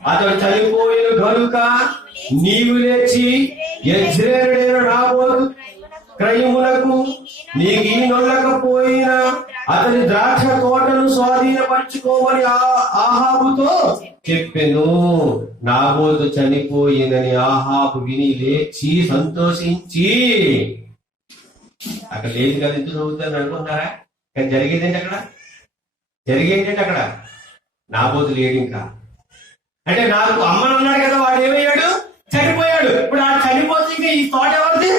అతడు చనిపోయిన కనుక నీవు లేచి యెజ్రెయేలుడైన నాబోతు క్రయమునకు నీకు నొల్లకపోయినా అతని ద్రాక్ష తోటను స్వాధీనపరచుకోమని ఆహాబుతో చెప్పెను. నాబోతు చనిపోయిందని ఆహాబు విని లేచి సంతోషించి, అక్కడ లేదు కదా ఎందుకు చదువుతాను అనుకుంటారా? కానీ జరిగేదేంటి అక్కడ నాబోతు లేడు. ఇంకా అంటే నాకు అమ్మను అన్నాడు కదా, వాడు ఏమయ్యాడు? చనిపోయాడు. ఇప్పుడు ఆ చనిపోతే ఇంకా ఈ తోట ఎవరిది?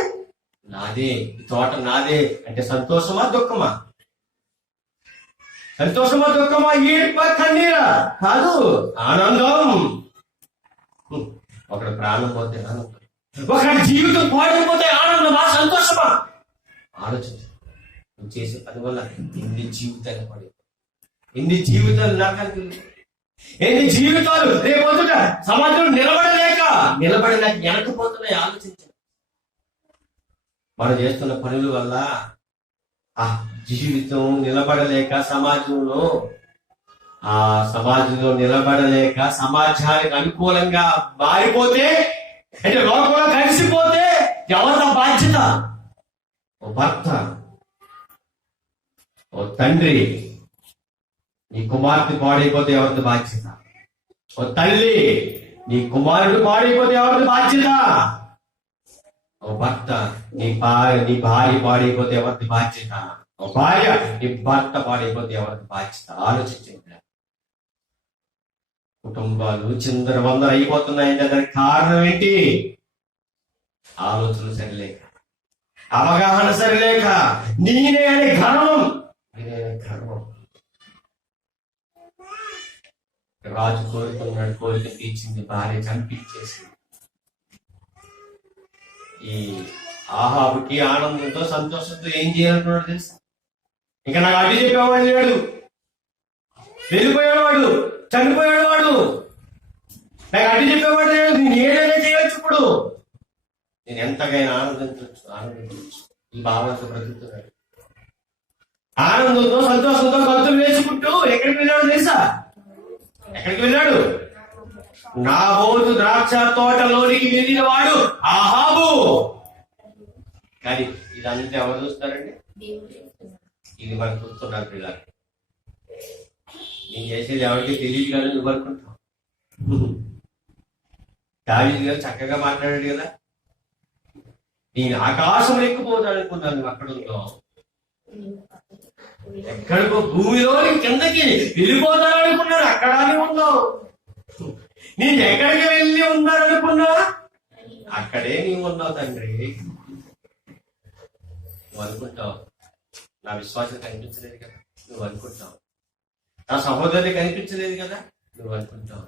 నాదే. ఈ తోట నాదే. అంటే సంతోషమా దుఃఖమా? సంతోషమా దుఃఖమా? ఏడుపా కన్నీరా? కాదు, ఆనందం. ఒకటి ప్రాణం పోతే ఆనందం, ఒకటి జీవితం పాడైపోతే ఆనందమా సంతోషమా? ఆలోచించు. నువ్వు చేసే పని వల్ల ఎన్ని జీవితాలు పడి, ఎన్ని జీవితాలు నరకానికి, ఎన్ని జీవితాలు రేపొద్దుట సమాజంలో నిలబడలేక వెనకపోతున్నాయి. ఆలోచించు. మనం చేస్తున్న పనుల వల్ల ఆ జీవితం నిలబడలేక సమాజంలో నిలబడలేక సమాజానికి అనుకూలంగా మారిపోతే, అంటే లోకంలో కలిసిపోతే ఎవరి బాధ్యత? ఓ భర్త, ఓ తండ్రి, నీ కుమార్తె పాడైపోతే ఎవరిది బాధ్యత? ఓ తల్లి, నీ కుమారుడు పాడైపోతే ఎవరిది బాధ్యత? ఓ భర్త, నీ భార్య పాడైపోతే ఎవరిది బాధ్యత? ఓ భార్య, నీ భర్త పాడైపోతే ఎవరిది బాధ్యత? ఆలోచించండి. కుటుంబాలు చిందరవందర అయిపోతున్నాయంటే దానికి కారణం ఏంటి? ఆలోచన సరిలేక, అవగాహన సరిలేక, నేనే అనే గర్వం. రాజు కోరుకున్నాడు, కోరిక తీర్చింది, భార్య చంపించేసి. ఈ ఆహాబుకి ఆనందంతో సంతోషంతో ఏం చేయాలనుకున్నాడు తెలుసా? ఇంకా నాకు అడ్డు చెప్పేవాడు లేడు, వెళ్ళిపోయాడు వాడు, చనిపోయాడు వాడు, నాకు అడ్డు చెప్పేవాడు లేడు, నేను ఏదైనా చేయవచ్చు. ఇప్పుడు నేను ఎంతకైనా ఆనందించవచ్చు. ఈ భావనతో బ్రతుకుతున్నాడు. ఆనందంతో సంతోషంతో గంతులు వేసుకుంటూ ఎక్కడికి వెళ్ళాడు తెలుసా? ఎక్కడికి వెళ్ళాడు? నాబోతు ద్రాక్ష తోటలోనికి వెళ్ళిన వాడు ఆహాబు. కానీ ఇదంతా ఎవరు చూస్తారండి? ఇది మనకు చూస్తున్నారు పిల్లలు. నేను చేసేది ఎవరికి తెలియదు కానీ నువ్వు అనుకుంటావు. దావీదు గారు చక్కగా మాట్లాడాడు కదా, నేను ఆకాశంలో ఎక్కిపోతాను అనుకున్నాను, నువ్వు అక్కడ ఉన్నావు. ఎక్కడికో భూమిలోని కిందకి వెళ్ళిపోతాననుకున్నాను, అక్కడానే ఉన్నావు. నేను ఎక్కడికి వెళ్ళి ఉన్నాననుకున్నా, అక్కడే నీవు ఉన్నావు తండ్రి. నువ్వు అనుకుంటావు నా విశ్వాసం కనిపించలేదు కదా, నువ్వు అనుకుంటావు నా సహోదరుని కనిపించలేదు కదా, నువ్వు అనుకుంటావు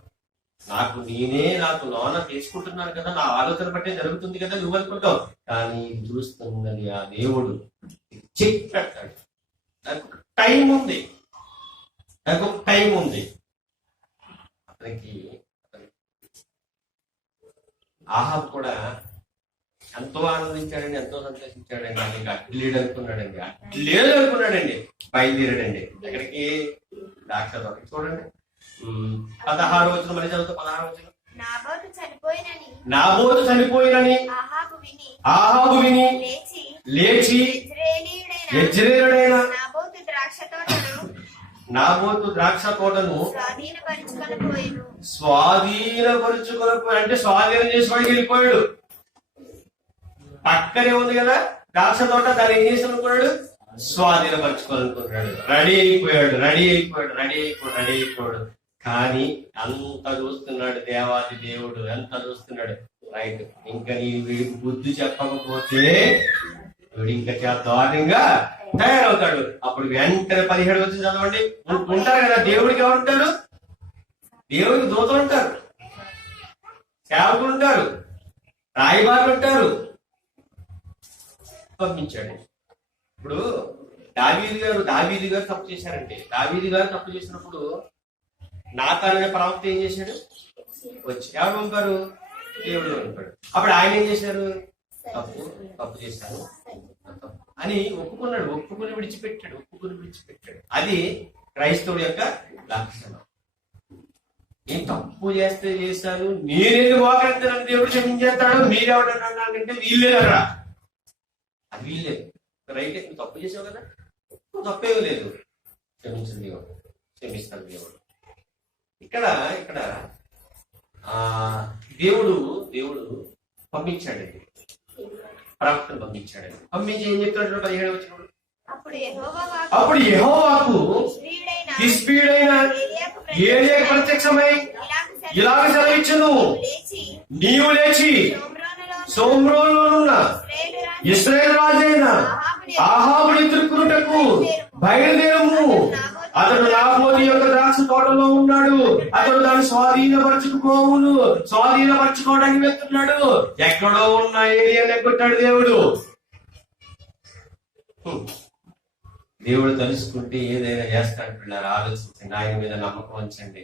నాకు లోన తీసుకుంటున్నాను కదా, నా ఆలోచన బట్టే జరుగుతుంది కదా, నువ్వు అనుకుంటావు. కానీ చూస్తున్నది ఆ దేవుడు. చెక్ పెడతాడు. నాకు టైం ఉంది. అతనికి ఆహాబ్ కూడా ఎంతో ఆనందించాడండి, ఎంతో సంతోషించాడండి. ఇంకా అట్లేడు అనుకున్నాడండి. బయలుదేరాడండి. ఎక్కడికి? ద్రాక్ష తోటకి. చూడండి 16వ వచనం, మరి చదువుతా 16వ వచనం. నాబోతు చనిపోయినని ఆహాబు విని లేచి యెజ్రెయేలుడైన నాబోతు ద్రాక్ష తోటను స్వాధీనపరుచుకొని, అంటే స్వాధీనం చేసుకోవడానికి వెళ్ళిపోయాడు. పక్కనే ఉంది కదా ద్రాక్ష తోట, దాన్ని ఏం చేసి అనుకున్నాడు? స్వాధీనపరచుకోవాలనుకున్నాడు. రెడీ అయిపోయాడు. కానీ అంత చూస్తున్నాడు దేవాది దేవుడు, ఎంత చూస్తున్నాడు. రైట్, ఇంకా నీ వీడికి బుద్ధి చెప్పకపోతే వీడు ఇంకా దారుణంగా తయారవుతాడు. అప్పుడు వెంటనే 17 వచ్చి చదవండి. ఉంటారు కదా దేవుడికి, ఎవరు ఉంటారు? దేవుడికి దూతలు ఉంటారు, సేవకులు ఉంటారు, రాయబారులు ఉంటారు. పంపించాడు. ఇప్పుడు దావీదు గారు తప్పు చేశారంటే, దావీదు గారు తప్పు చేసినప్పుడు నాతాన్ అనే ప్రవక్త ఏం చేశాడు? వచ్చి ఎవరు పంపారు? దేవుడు పంపాడు. అప్పుడు ఆయన ఏం చేశారు? తప్పు చేశాను అని ఒప్పుకుని విడిచిపెట్టాడు. అది క్రైస్తవుడి యొక్క లక్షణం. నేను తప్పు చేస్తే చేశాను, నేనేది మోకరిస్తానని దేవుడు క్షమించేస్తాడు, మీరెవడన్నా అంటే వీల్లేదరా, అది వీల్లేదు. రైట్, నువ్వు తప్పు చేసావు కదా, నువ్వు తప్పేమీ లేదు, క్షమించండి దేవుడు, క్షమిస్తాడు దేవుడు. ఇక్కడ ఇక్కడ దేవుడు పంపించాడండి, ప్రవక్తను పంపించాడండి. పంపించి ఏం చెప్తాడు 17వ వచనంలో, అప్పుడు యెహోవాకు తిష్బీయుడైన ఏలీయాకు ప్రత్యక్షమై ఇలాగ సెలవిచ్చెను, నీవు లేచి షోమ్రోనున్న ఇశ్రాయేలు రాజైన అహాబుని ఎదుర్కొనుటకు బయలుదేరము. అతడు నాబోతు యొక్క ద్రాక్ష తోటలో ఉన్నాడు, అతడు దాన్ని స్వాధీనపరచుకోవడానికి వెళ్తున్నాడు. ఎక్కడో ఉన్న ఏలియాను ఎక్కొట్టాడు దేవుడు. దేవుడు తలుసుకుంటే ఏదైనా చేస్తాడు పిల్లలు, ఆలోచించండి, ఆయన మీద నమ్మకం ఉంచండి.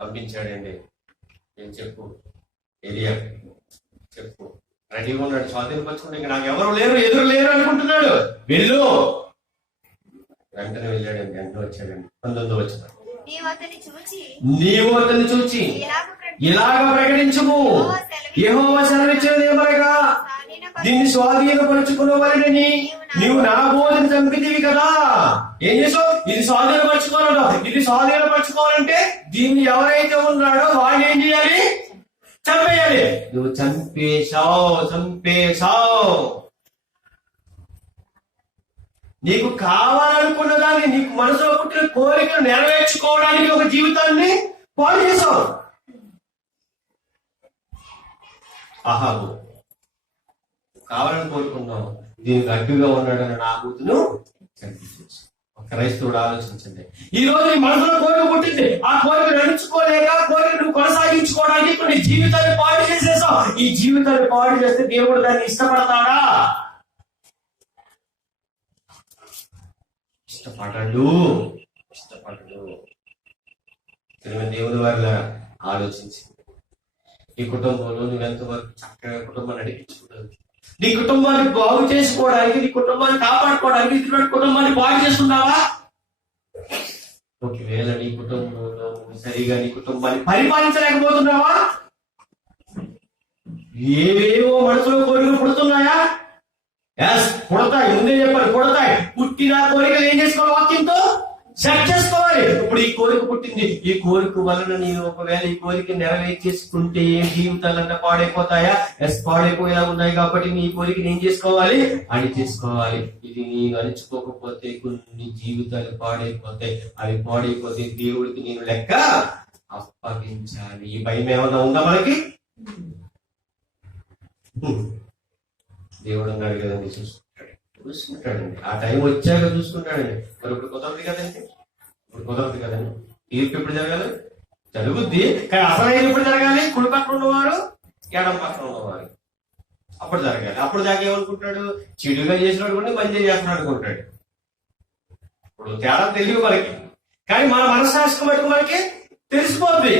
పంపించాడండి. నేను చెప్పు ఏలియా, చెప్పు, రెడీగా ఉన్నాడు, స్వాధీనపరచుకుంటే ఇంకా నాకు ఎవరు లేరు, ఎదురు లేరు అనుకుంటున్నాడు, వెళ్ళు. వెంటనే వెళ్ళాడండి, వెంటనే వచ్చాడండి. 19వ వచనం, నీవు అతన్ని చూచి ఇలాగ ప్రకటించుము, యెహోవా సెలవిచ్చినది ఏమనగా, దీన్ని స్వాధీనపరచుకునేవారిని నీవు నా బోధన చంపితివి కదా. ఏం చేసావు? ఇది స్వాధీనపరచుకోవాలంట. ఇది స్వాధీనపరచుకోవాలంటే దీన్ని ఎవరైతే ఉన్నాడో వాడిని ఏం చేయాలి? చంపేయాలి. నువ్వు చంపేశావు. నీకు కావాలనుకున్న దాన్ని, నీకు మనసులో పుట్టిన కోరికను నెరవేర్చుకోవడానికి ఒక జీవితాన్ని పాడు చేశావు. అహాబు కావాలని కోరుకున్నావు, దీనికి అడ్డుగా ఉన్నాడని నా కూతును చంపించు. ఒక క్రైస్తవుడు ఆలోచించండి, ఈ రోజు నీ మనసులో కోరిక పుట్టింది, ఆ కోరిక నడుచుకోలేక కోరిక నువ్వు కొనసాగించుకోవడానికి కొన్ని జీవితాన్ని పాడు చేసేసావు. ఈ జీవితాన్ని పాడు చేస్తే దేవుడు దాన్ని ఇష్టపడతాడా? ఇష్టపడడు. దేవుని వారిలా ఆలోచించి ఈ కుటుంబంలో నువ్వెంతవరకు చక్కగా కుటుంబాన్ని నడిపించుకుంటావు, నీ కుటుంబాన్ని బాగు చేసుకోవడానికి, నీ కుటుంబాన్ని కాపాడుకోవడానికి ఇతరుల కుటుంబాన్ని బాగు చేసుకున్నావా? ఒకవేళ నీ కుటుంబంలో సరిగా నీ కుటుంబాన్ని పరిపాలించలేకపోతున్నావా? ఏవేవో మనసులో కోరికలు పుడుతున్నాయా? పుడతాయి, ముందే చెప్పాలి, పుడతాయి. పుట్టిన కోరికలు ఏం చేసుకోవాలి? వాక్యంతో సెట్ చేసుకోవాలి. ఇప్పుడు ఈ కోరిక పుట్టింది, ఈ కోరిక వలన నేను ఒకవేళ ఈ కోరిక నెరవేర్చేసుకుంటే ఏ జీవితాలన్నా పాడైపోతాయా? పాడైపోయేలా ఉన్నాయి. కాబట్టి నీ కోరికని ఏం చేసుకోవాలి? అణిచేసుకోవాలి. ఇది నేను అణిచుకోకపోతే కొన్ని జీవితాలు పాడైపోతాయి. అవి పాడైపోతే దేవుడికి నేను లెక్క అప్పగించాలి. ఈ భయం ఏమన్నా ఉందా మనకి? దేవుడు ఉన్నాడు కదండి, చూసుకుంటాడండి. ఆ టైం వచ్చాక చూసుకుంటాడండి. మరి ఇప్పుడు కుదరదు కదండి, తీర్పు ఎప్పుడు జరగాలి? జరుగుద్ది, కానీ అసలు ఎప్పుడు జరగాలి? కుడి పక్కన ఉన్నవారు, ఎడం పక్కన ఉన్నవారు, అప్పుడు జరగాలి. అప్పుడు దాకా ఏమనుకుంటాడు? చెడుగా చేసినాడు కూడా మంచిగా చేస్తున్నాడు అనుకుంటాడు. ఇప్పుడు తేడా తెలియదు మనకి, కానీ మన మనస్సాక్షి మటుకు మనకి తెలిసిపోద్ది.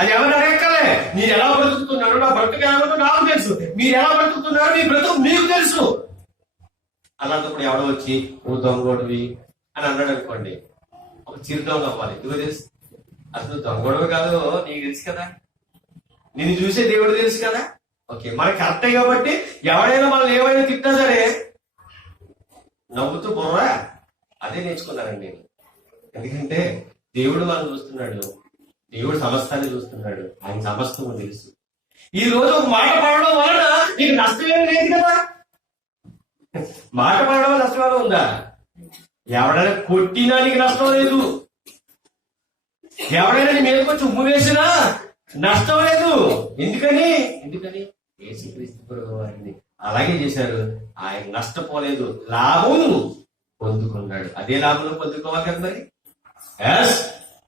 అది ఎవరు అడగక్కలే. మీరు ఎలా బ్రతుకుతున్నారు, నా బ్రతుకు ఏమో నాకు తెలుసు, మీరు ఎలా బ్రతుకుతున్నారు, మీ బ్రతుకు మీకు తెలుసు. అలాంటప్పుడు ఎవడో వచ్చి నువ్వు దొంగోడివి అని అన్నాడు అనుకోండి, ఒక చిరునవ్వు అవ్వాలి. ఎందుకు తెలుసు? అసలు దొంగోడవి కాదు, నీకు తెలుసు కదా, నిన్ను చూసే దేవుడు తెలుసు కదా. ఓకే, మనకి కరెక్టే కాబట్టి ఎవడైనా మనల్ని ఏమైనా తిట్టా సరే నవ్వుతూ బుర్రా అదే నేర్చుకున్నానండి నేను. ఎందుకంటే దేవుడు మనం చూస్తున్నాడు, దేవుడు సమస్తాన్ని చూస్తున్నాడు, ఆయన సమస్తం తెలుసు. ఈ రోజు ఒక మాట పడడం వలన నీకు నష్టమేమీ లేదు కదా. మాట పడడం నష్టమేమో ఉందా? ఎవడైనా కొట్టినా నీకు నష్టం లేదు, ఎవడైనా నీ మీదకి వచ్చి ఉమ్ము వేసినా నష్టం లేదు. ఎందుకని యేసుక్రీస్తు ప్రభువు వారిని అలాగే చేశారు. ఆయన నష్టపోలేదు, లాభం పొందుకున్నాడు. అదే లాభం పొందుకోవాలి కదా. మరి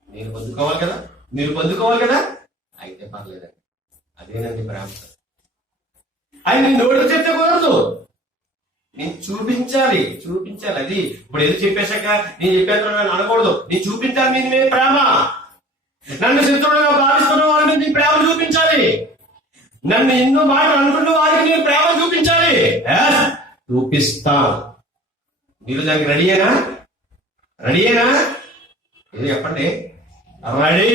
నేను పొందుకోవాలి కదా, మీరు పొందుకోవాలి కదా, అయితే పర్లేదండి. అదేనండి ప్రేమ. ఆయన నేను నోటితో చెప్తే కుదరదు, నేను చూపించాలి. అది ఇప్పుడు ఏదో చెప్పేశాక నేను చెప్పేస్తున్నాను అనకూడదు, నేను చూపించాలి. నేను ప్రేమ, నన్ను శత్రువులుగా భావిస్తున్న వారి మీద నీ ప్రేమ చూపించాలి. నన్ను ఎన్నో మాటలు అనుకున్న వారికి నేను ప్రేమ చూపించాలి. చూపిస్తాం. మీరు దానికి రెడీయేనా? ఇది చెప్పండి. రెడీ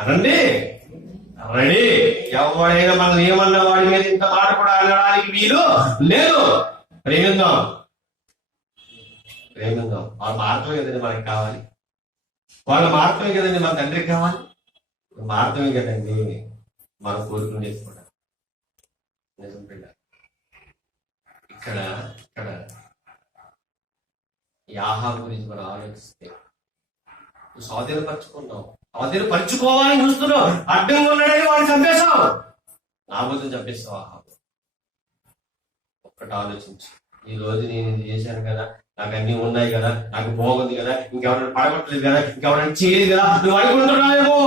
అనండి, రెడీ. ఎవడైనా మనల్ని ఏమన్నా వాడి మీద ఇంత మాట కూడా అనడానికి వీలు లేదు. ప్రేమిద్దాం, ప్రేమిద్దాం. వాళ్ళ మార్గమే కదండి మనకి కావాలి, వాళ్ళ మార్గమే కదండి మన తండ్రికి కావాలి, మార్గమే కదండి మనం కోరుకునేది కూడా. నిజం పిల్ల. ఇక్కడ ఇక్కడ ఈ ఆహారం గురించి మనం ఆలోచిస్తే స్వాధీనపరచుకున్నాం, స్వాధీనపరచుకోవాలని చూస్తున్నాం, అడ్డంగా ఉన్నాడని వాడిని చంపేశాం, నాబోతుని చంపేస్తాం. ఆహారం ఒక్కటి ఆలోచించు, ఈ రోజు నేను ఇది చేశాను కదా, నాకు అన్ని ఉన్నాయి కదా, నాకు బాగుంది కదా, ఇంకెవరైనా పడగొట్టలేదు కదా, ఇంకెవరైనా చేయలేదు కదా నువ్వు అనుకుంటున్నావేమో.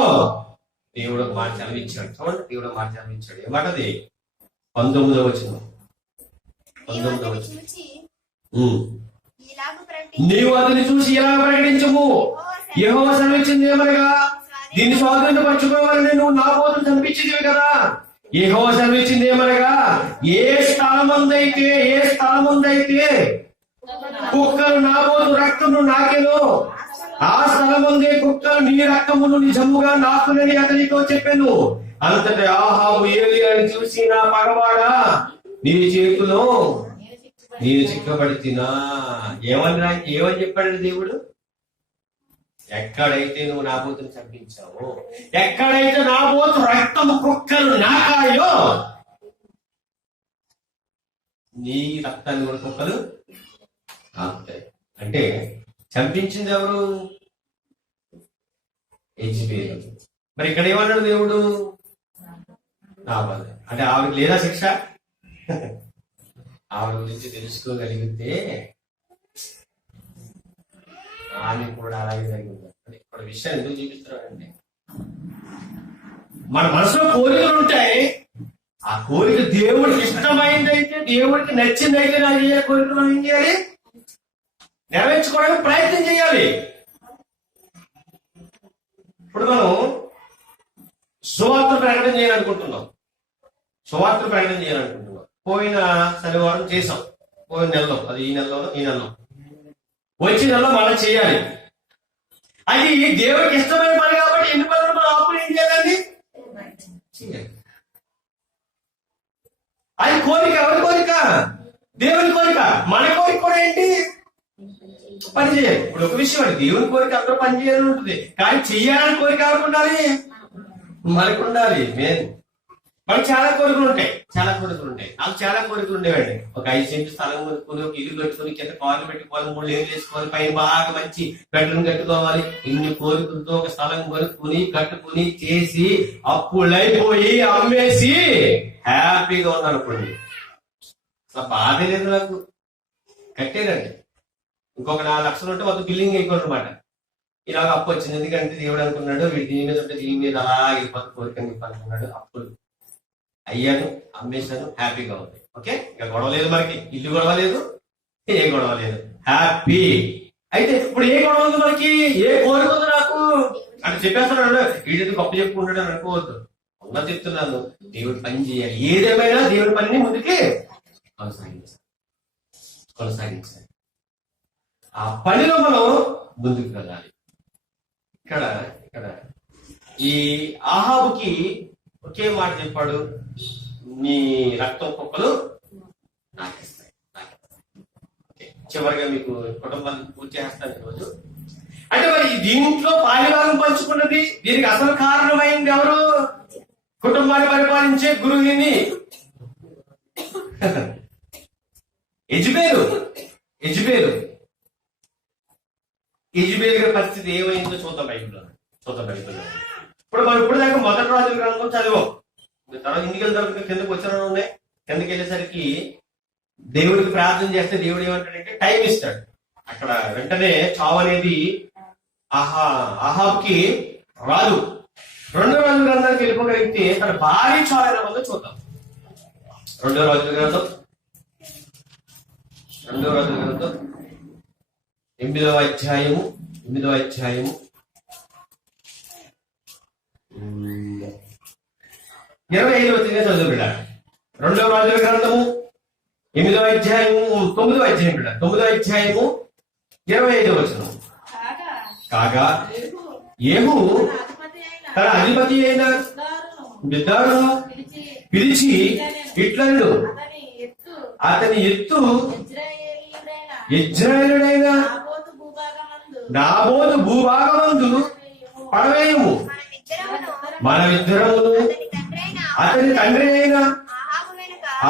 దేవుడు ఒక మాట చదివించాడు, చూడండి. దేవుడు ఒక మాట చదివించాడు. ఏమాటది? 19వ వచనం. 19వ వచనం. నీవు అతన్ని చూసి ఇలా ప్రకటించము, యెహోవా సెలవిచ్చింది ఏమనగా దీన్ని స్వాధీనపరచుకోవాలని నువ్వు నాబోతును చంపించింది కదా. యెహోవా సెలవిచ్చింది ఏమనగా ఏ స్థలమందైతే కుక్కలు నాబోతు రక్తమును నాకెను, ఆ స్థలమందే కుక్కలు నీ రక్తమును నిజముగా నాకునని అతనితో చెప్పాను. అంతటి ఆహాబు ఏలియాని చూసి, నా పగవాడా, నీ చేతిలో నేను చిక్కబడి తినా. ఏమని చెప్పాడు దేవుడు? ఎక్కడైతే నువ్వు నాబోతుని చంపించావో, ఎక్కడైతే నాబోతు రక్తము కుక్కలు నాకాయో, నీ రక్తాన్ని కూడా కుక్కలు నాకుతాయి. అంటే చంపించింది ఎవరు? యెజబెలు. మరి ఇక్కడ ఏమన్నాడు దేవుడు? నాబాలు. అంటే ఆవిడకి లేదా శిక్ష? ఆవిడ గురించి తెలుసుకోగలిగితే ఆమె కూడా అలాగే జరిగింది. ఇక్కడ విషయాన్ని ఎందుకు చూపిస్తున్నాడంటే, మన మనసులో కోరికలు ఉంటాయి, ఆ కోరిక దేవుడికి ఇష్టమైందైతే, దేవుడికి నచ్చిందైతే నాకు ఏ కోరికలు ఏం చేయాలి? నెరవేర్చుకోవడానికి ప్రయత్నం చేయాలి. ఇప్పుడు మనం సువార్త ప్రకటన చేయాలనుకుంటున్నాం, పోయిన శనివారం చేసాం, పోయిన నెలలో, అది ఈ నెలలో వచ్చే నెలలో మనం చేయాలి. అది దేవుడికి ఇష్టమైన పని కాబట్టి ఎన్ని పనులు మనం అప్పుడు ఏం చేయాలండి? చేయాలి. అది కోరిక. ఎవరి కోరిక? దేవుని కోరిక. మన కోరిక కూడా ఏంటి? పని చేయాలి. ఇప్పుడు ఒక విషయం అండి, దేవుని కోరిక అందరూ పని చేయాలని ఉంటుంది, కానీ చెయ్యాలని కోరిక ఎవరికి ఉండాలి? మనకు ఉండాలి. మనకు చాలా కోరికలు ఉంటాయి. నాకు చాలా కోరికలు ఉండేవండి. ఒక 5 సెంట్లు స్థలం కొనుక్కొని, ఒక ఇల్లు కట్టుకొని, కింద కాలు పెట్టుకోవాలి, 3 ఏళ్ళు వేసుకోవాలి, పైన బాగా మంచి బెడ్రూమ్ కట్టుకోవాలి. ఇన్ని కోరికలతో ఒక స్థలం కొనుక్కుని కట్టుకుని చేసి అప్పులైపోయి అమ్మేసి హ్యాపీగా ఉన్నాను అనుకోండి, అసలు బాధ లేదు నాకు. కట్టేదండి, ఇంకొక 4 లక్షలు ఉంటే మొత్తం బిల్డింగ్ అయిపోతుంది అనమాట. ఇలాగ అప్పు వచ్చింది. ఎందుకంటే దేవుడు అనుకున్నాడు వీడి దీని మీద ఉంటే దీని మీద అలా వెళ్ళిపోతుంది కోరిక అనుకున్నాడు. అప్పులు అయ్యాను, అమ్మేశాను, హ్యాపీగా ఉంది. ఓకే, ఇంకా గొడవ లేదు, మనకి ఇల్లు గొడవ లేదు, ఏ గొడవ లేదు, హ్యాపీ. అయితే ఇప్పుడు ఏ గొడవ ఉంది మనకి? ఏ కోరిక ఉంది నాకు అంటే చెప్పేస్తున్నాడు. వీడిని గొప్ప చెప్పుకుంటాడు అని అనుకోవద్దు. ఉన్నా చెప్తున్నాను, దేవుడి పని చేయాలి. ఏదేమైనా దేవుడి పనిని ముందుకి కొనసాగించాలి. ఆ పనిలో మనం ముందుకు వెళ్ళాలి. ఇక్కడ ఈ ఆహాబుకి ఒకే మాట చెప్పాడు, నీ రక్తం కుక్కలు నాకిస్తాయి. చివరిగా మీకు కుటుంబాన్ని పూర్తి చేస్తాను ఈరోజు. అంటే మరి దీంట్లో పాలిభాగం పంచుకున్నది, దీనికి అసలు కారణమైంది ఎవరు? కుటుంబాన్ని పరిపాలించే గృహిణి యెజబెలు గారి పరిస్థితి ఏమైందో చూద్దాం బైబిల్లో. ఇప్పుడు మనం ఇప్పుడు దాకా 1 రాజుల గ్రంథం చదివాం. తర్వాత ఎన్నికల తరగతి కిందకు వచ్చిన ఉన్నాయి. కిందకి వెళ్ళేసరికి దేవుడికి ప్రార్థన చేస్తే దేవుడు ఏమంటాడంటే టైం ఇస్తాడు. అక్కడ వెంటనే చావు అనేది ఆహాబ్కి రాదు. 2వ రాజుల గ్రంథానికి వెళ్ళిపోగలిగితే తన భారీ చావు ఎలా ఉందో చూద్దాం. 2వ రాజుల గ్రంథం 8వ అధ్యాయము 25వ చదువు బిడ్డ. 2వ రాజుల గ్రంథము 8వ అధ్యాయము 9వ అధ్యాయం బిడ్డ. 9వ అధ్యాయము 25వ వచనం. కాగా యేహూ తన అధిపతి అయిన బిద్దారును పిలిచి ఇట్లను, అతని ఎత్తు ఇజ్రాయేలుడైన నాబోతు భూభాగమందు పడవేయము, మనమిద్దరమును అతని తండ్రి అయిన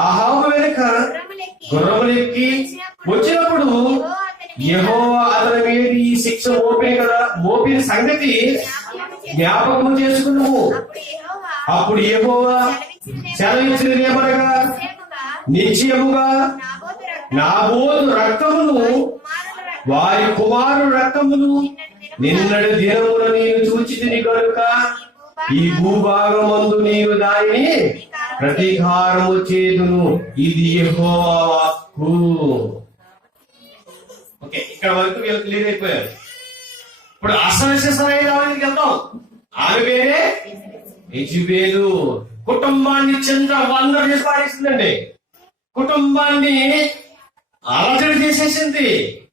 ఆహాబు వెనుక గుర్రములెక్కి వచ్చినప్పుడు యెహోవా అతని మీద ఈ శిక్ష మోపిన సంగతి జ్ఞాపకం చేసుకున్నాము. అప్పుడు యెహోవా సెలవిచ్చినదేమనగా, నిశ్చయముగా నాబోతు రక్తమును వారి కుమారుల రక్తమును నిన్నటి దినమున నేను చూచితిని కనుక ఈ భూభాగమందు నేను దానిని ప్రతీకారము చేదును. ఇది యెహోవా వాక్కు. ఓకే, ఇక్కడ వరకు వీళ్ళు క్లియర్ అయిపోయారు. ఇప్పుడు అసలు శిశరైనానికి వెళ్తాం. ఆమె పేరే యెజబెలు. కుటుంబాన్ని వందరు చేసి పాడేసిందండి. కుటుంబాన్ని అలజడి చేసేసింది.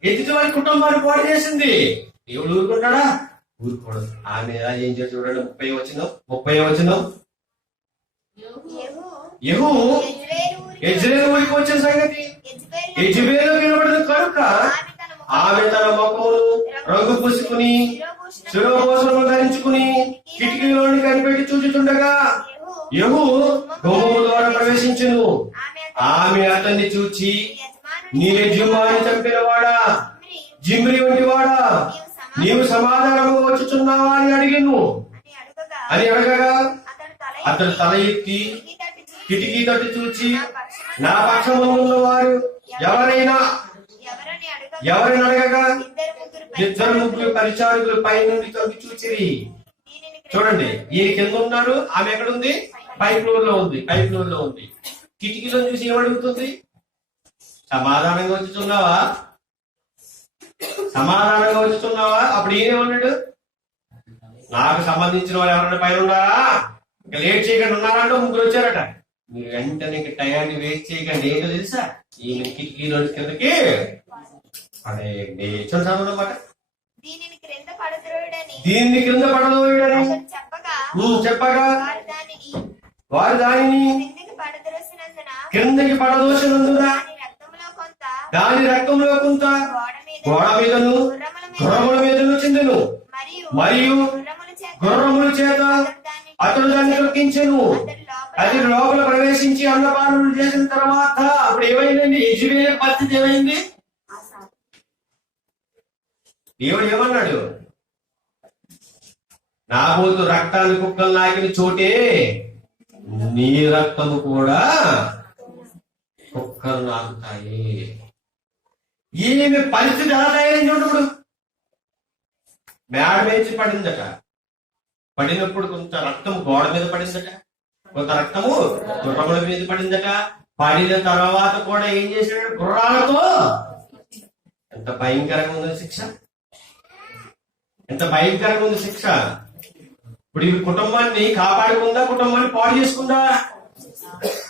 ఎదుటి వారి కుటుంబాన్ని పాడు చేసింది. దేవుడు ఊరుకుంటాడా? ఊరుకోడు. ఆమె ఎలా ఏం చేసి చూడండి. 30వ వచనం. యెహూ యెజ్రెయేలు ఊరికి వచ్చిన సంగతి యెజబెలు వినబడిన కనుక ఆమె తన ముఖమును రంగు పూసుకుని శిరోభూషణము ధరించుకుని కిటికీలోని కనిపెట్టి చూచుతుండగా యెహూ గుమ్మము ద్వారా ప్రవేశించును. ఆమె అతన్ని చూచి, నీ యజమాని చంపినవాడా, జిమ్రి వంటి వాడా, నీవు సమాధానము వచ్చుచున్నావా అని అడగగా అతడు తల ఎత్తి కిటికీ తట్టు చూచి, నా పక్షము ఉన్నవారు ఎవరిని అడగగా 2-3 పరిచారకులు పై నుండి తొంగి చూచిరి. చూడండి, ఈయన కింద ఉన్నారు, ఆమె ఎక్కడుంది? పై ఫ్లోర్ లో ఉంది. కిటికీలో చూసి ఏమడుగుతుంది? సమాధానంగా వచ్చుచున్నావా? అప్పుడు ఈయనేమన్నాడు? నాకు సంబంధించిన వాళ్ళు ఎవరైనా పైన ఉన్నారా? ఇంకా లేట్ చేయకుండా ఉన్నారంటే 3 వచ్చారట. మీరు వెంటనే టయాన్ని వేస్ట్ చేయకండి. ఏంటో తెలుసా? ఈమె కిటికీలో కిందకి పడేయండి. చూడమాట, దీనిని క్రింద పడదోయుడని చెప్పగా వారు దానిని క్రిందకి పడదోసినందున దాని రక్తంలో కొంత గోడ మీదను గుర్రముల మీదను చిందెను. మరియు గుర్రముల చేత అతడు దాన్ని తొక్కించెను. అది లోపల ప్రవేశించి అన్నపానములు చేసిన తర్వాత అప్పుడు ఏమైందండి? యెజబెలు పరిస్థితి ఏమైంది? దేవుడు ఏమన్నాడు? నాబోతు రక్తాన్ని కుక్కలు నాకిన చోటే నీ రక్తము కూడా కుక్కలు నాకుతాయి. ఈమె పరిస్థితి ఎలా తయారైంది? ఇప్పుడు మేడ వేసి పడిందట. పడినప్పుడు కొంత రక్తం గోడ మీద పడిందట, కొంత రక్తము గుర్రముల మీద పడిందట. పడిన తర్వాత కూడా ఏం చేశాడు? గుర్రాలతో. ఎంత భయంకరంగా ఉంది శిక్ష! ఇప్పుడు ఈ కుటుంబాన్ని కాపాడుకుందా? కుటుంబాన్ని పాడు చేసుకుందా?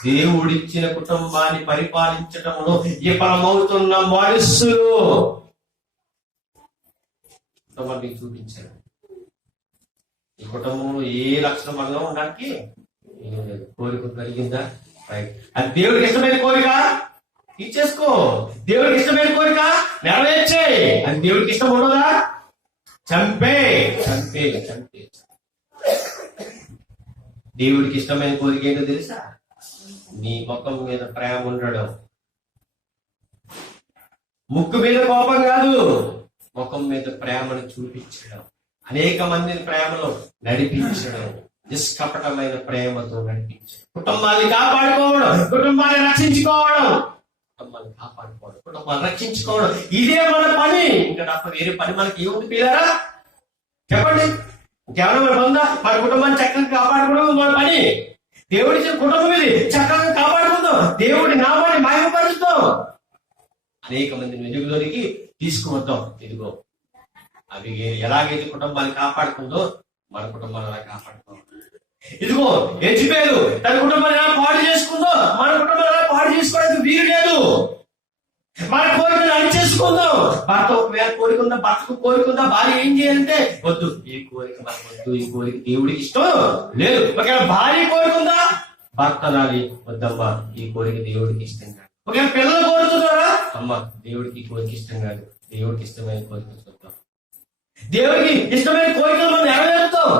దేవుడిచ్చిన కుటుంబాన్ని పరిపాలించడంలో విఫలమవుతున్న మనుషులు కుటుంబాన్ని చూపించారు. ఈ కుటుంబంలో ఏ లక్షణం మనలో ఉండడానికి కోరిక కలిగిందా? అది దేవుడికి ఇష్టమైన కోరిక ఇచ్చేసుకో. దేవుడికి ఇష్టమైన కోరిక నెరవేర్చే. అది దేవుడికి ఇష్టం ఉండదా? చంపే. దేవుడికి ఇష్టమైన కోరిక ఏంటో తెలుసా? నీ ముఖం మీద ప్రేమ ఉండడం. ముక్కు మీద కోపం కాదు, ముఖం మీద ప్రేమను చూపించడం. అనేక మందిని ప్రేమలో నడిపించడం, నిష్కపటమైన ప్రేమతో నడిపించడం. కుటుంబాన్ని కాపాడుకోవడం, కుటుంబాన్ని రక్షించుకోవడం, కుటుంబాన్ని రక్షించుకోవడం ఇదే మన పని. ఇంకా తప్ప వేరే పని మనకి ఏముంది పిల్లరా? చెప్పండి. ఇంకేమైనా మన పొందా? మన కుటుంబాన్ని చక్కగా కాపాడుకోవడం మన పని. దేవుడి కుటుంబం ఇది చక్కగా కాపాడుకుందాం. దేవుడి నామాన్ని మహిమపరుస్తాం. అనేక మందిని వెలుగులోనికి తీసుకువద్దాం. ఇదిగో అవి ఎలాగైతే కుటుంబాన్ని కాపాడుకుందో మన కుటుంబాన్ని అలా కాపాడుకోవాలి. ఇదిగో యెజబెలు తన కుటుంబాన్ని ఎలా పాడు చేసుకుందో మన కుటుంబాన్ని ఎలా పాడు చేసుకోవడానికి వీలు లేదు. మన కోరికలు అణిచేసుకుందాం. భర్త ఒకవేళ కోరికుందా, భర్తకు కోరికుందా, భార్య ఏం చేయాలంటే వద్దు, ఈ కోరిక మనకు వద్దు, ఈ కోరిక దేవుడికి ఇష్టం లేదు. ఒకవేళ భార్య కోరుకుందా, భర్త నాలి వద్దమ్మా, ఈ కోరిక దేవుడికి ఇష్టం కాదు. ఒకవేళ పిల్లలు కోరుతున్నారా, అమ్మ దేవుడికి ఈ కోరిక ఇష్టం కాదు, దేవుడికి ఇష్టమైన కోరిక చూద్దాం. దేవుడికి ఇష్టమైన కోరికలు మనం నెరవేరుతాం.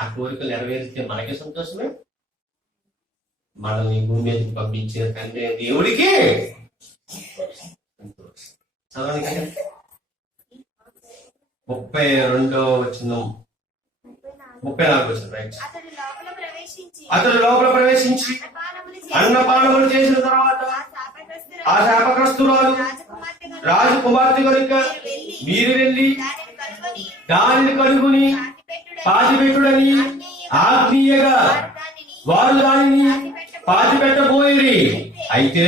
ఆ కోరికలు నెరవేరిస్తే మనకే సంతోషమే. మనల్ని భూమి మీదకి పంపించిన తండ్రి దేవుడికి సంతోషం. చదవండి కదా 32వ వచనం, 34వ వచనం. రైట్. అతడు లోపల ప్రవేశించి అన్నపానములు చేసిన తర్వాత ఆ శాపగ్రస్తురాలు రాజకుమార్తె కనుక మీరు వెళ్ళి దానిని కనుగొని పాతిపెట్టుడని ఆజ్ఞీయగా వారు దానిని పాతిపెట్టబోయిరి. అయితే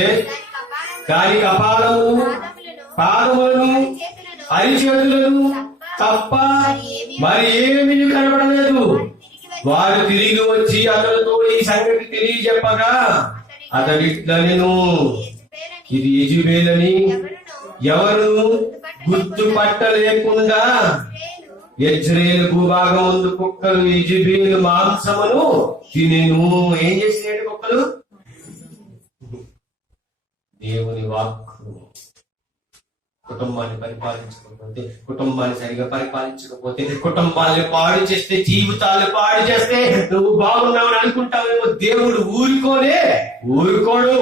దాని కపాలమును, పాదములను, అరిచేతులను తప్ప మరి ఏమీ కనబడలేదు. వారు తిరిగి వచ్చి అతనితో ఈ సంగతి తెలియజెప్పగా అతడిట్లనెను, ఇది యెజెబెలని ఎవరు గుర్తుపట్టలేకుండా యెజ్రెయేలు భూభాగం ముందు కుక్కలు యెజెబెలు మాంసమును తినెను. ఏం చేసినాడు కుక్కలు? దేవుని వాక్కు కుటుంబాన్ని పరిపాలించకపోతే, కుటుంబాన్ని సరిగా పరిపాలించకపోతే, కుటుంబాన్ని పాడు చేస్తే, జీవితాలు పాడు చేస్తే నువ్వు బాగున్నావని అనుకుంటావేమో. దేవుడు ఊరుకోడు.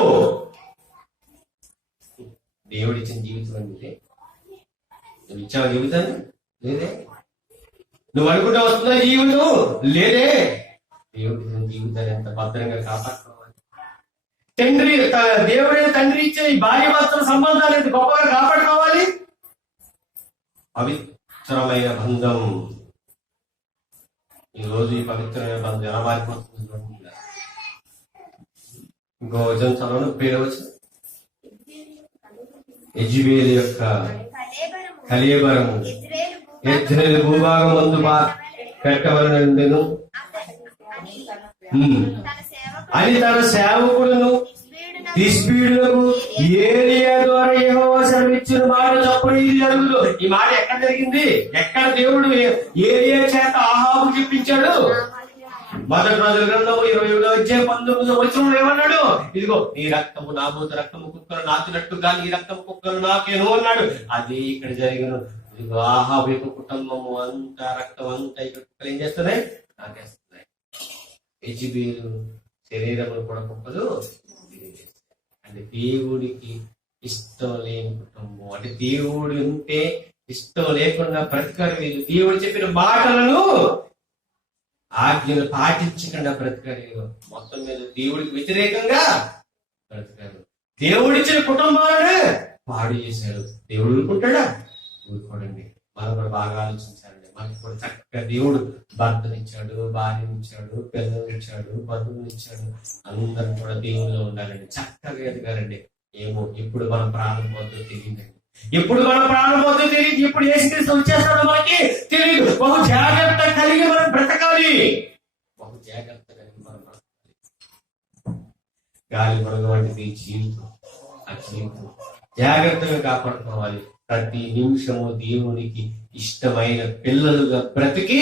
దేవుడు ఇచ్చిన జీవితం అంటే నువ్వు ఇచ్చావు జీవితాన్ని లేదే. నువ్వు అనుకుంటా వస్తున్నా జీవితం లేదే. దేవుడి జీవితాన్ని ఎంత భద్రంగా కాపాడుకోవాలి. దేవుడైన తండ్రి ఇచ్చే ఈ భార్య భర్తల సంబంధాలు ఎంత గొప్పగా కాపాడుకోవాలి. పవిత్రమైన బంధం. ఈరోజు ఈ పవిత్రమైన బంధం ఎలా మారిపోతుంది? ఇంకో వచనం చదవను, 7వ వచనం. యెజెబెలు యొక్క కళేబరము యెజ్రెయేలు భూభాగం ముందు పెట్టవలనెను అని తన సేవకులను తిష్బీయులకు ఏలియా ద్వారా యెహోవా సెలవిచ్చిన మాట చప్పుడు ఇది జరుగుదు. ఈ మాట ఎక్కడ జరిగింది? ఎక్కడ దేవుడు ఏలియా చేత ఆహాబు చెప్పించాడు? మొదటి రోజుల గ్రంథము 27వ అధ్యాయం 19వ వచనంలో ఏమన్నాడు? ఇదిగో నీ రక్తము నాబోతు రక్తము కుక్కలు నాకినట్టుగా నీ రక్తము కుక్కలు నాకేను అన్నాడు. అదే ఇక్కడ జరిగిన. ఇదిగో ఆహాబు యొక్క కుటుంబము అంతా రక్తం అంతా ఇక్కడ కుక్కలు ఏం చేస్తున్నాయి? నాకేస్తున్నాయి. యెజెబెలు శరీరములు కూడా కుక్కలు. అంటే దేవుడికి ఇష్టం లేని కుటుంబం, అంటే దేవుడు ఉంటే ఇష్టం లేకుండా బ్రతకారు వీళ్ళు. దేవుడు చెప్పిన మాటలను ఆజ్ఞలు పాటించకుండా బ్రతకారు. మొత్తం మీద దేవుడికి వ్యతిరేకంగా బ్రతకారు. దేవుడిచ్చిన కుటుంబాలను పాడు చేశారు. దేవుడు ఊరుకుంటాడా? ఊరుకోడండి. మనం కూడా బాగా ఆలోచించాలండి. మనకి కూడా చక్కగా దేవుడు భర్తనిచ్చాడు, భార్యనిచ్చాడు, పిల్లల్నిచ్చాడు, బంధువునిచ్చాడు. అందరం కూడా దేవుల్లో ఉండాలండి. చక్కగా ఎదగాలండి. ఏమో ఎప్పుడు మనం ప్రాణం పోతుందో తెలియదండి. ఎప్పుడు మన ప్రాణం పోతుందో తెలియదు. ఎప్పుడు యేసుక్రీస్తు వచ్చేస్తాడో మనకి తెలియదు. బహు జాగ్రత్త కలిగి మనం బ్రతకాలి. బహు జాగ్రత్త కలిగి మనం బ్రతకాలి. గాలి పొరగ వంటిది జీవితం. ఆ జీవితం జాగ్రత్తగా కాపాడుకోవాలి. ప్రతి నిమిషము దేవునికి ఇష్టమైన పిల్లలుగా బ్రతికి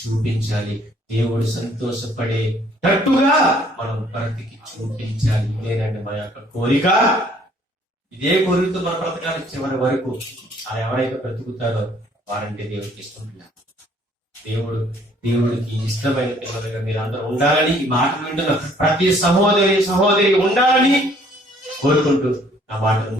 చూపించాలి. దేవుడు సంతోషపడేటట్టుగా మనం బ్రతికి చూపించాలి. ఇదేనండి మన యొక్క కోరిక. ఇదే కోరికతో మన బ్రతకాలి చివరి వరకు. అలా ఎవరైతే బ్రతుకుతారో వారంటే దేవుడికి ఇష్టం. దేవుడికి ఇష్టమైన పిల్లలుగా మీరు అందరూ ఉండాలని, ఈ మాటలు వింటున్న ప్రతి సహోదరి ఉండాలని కోరుకుంటూ ఆ మాటలు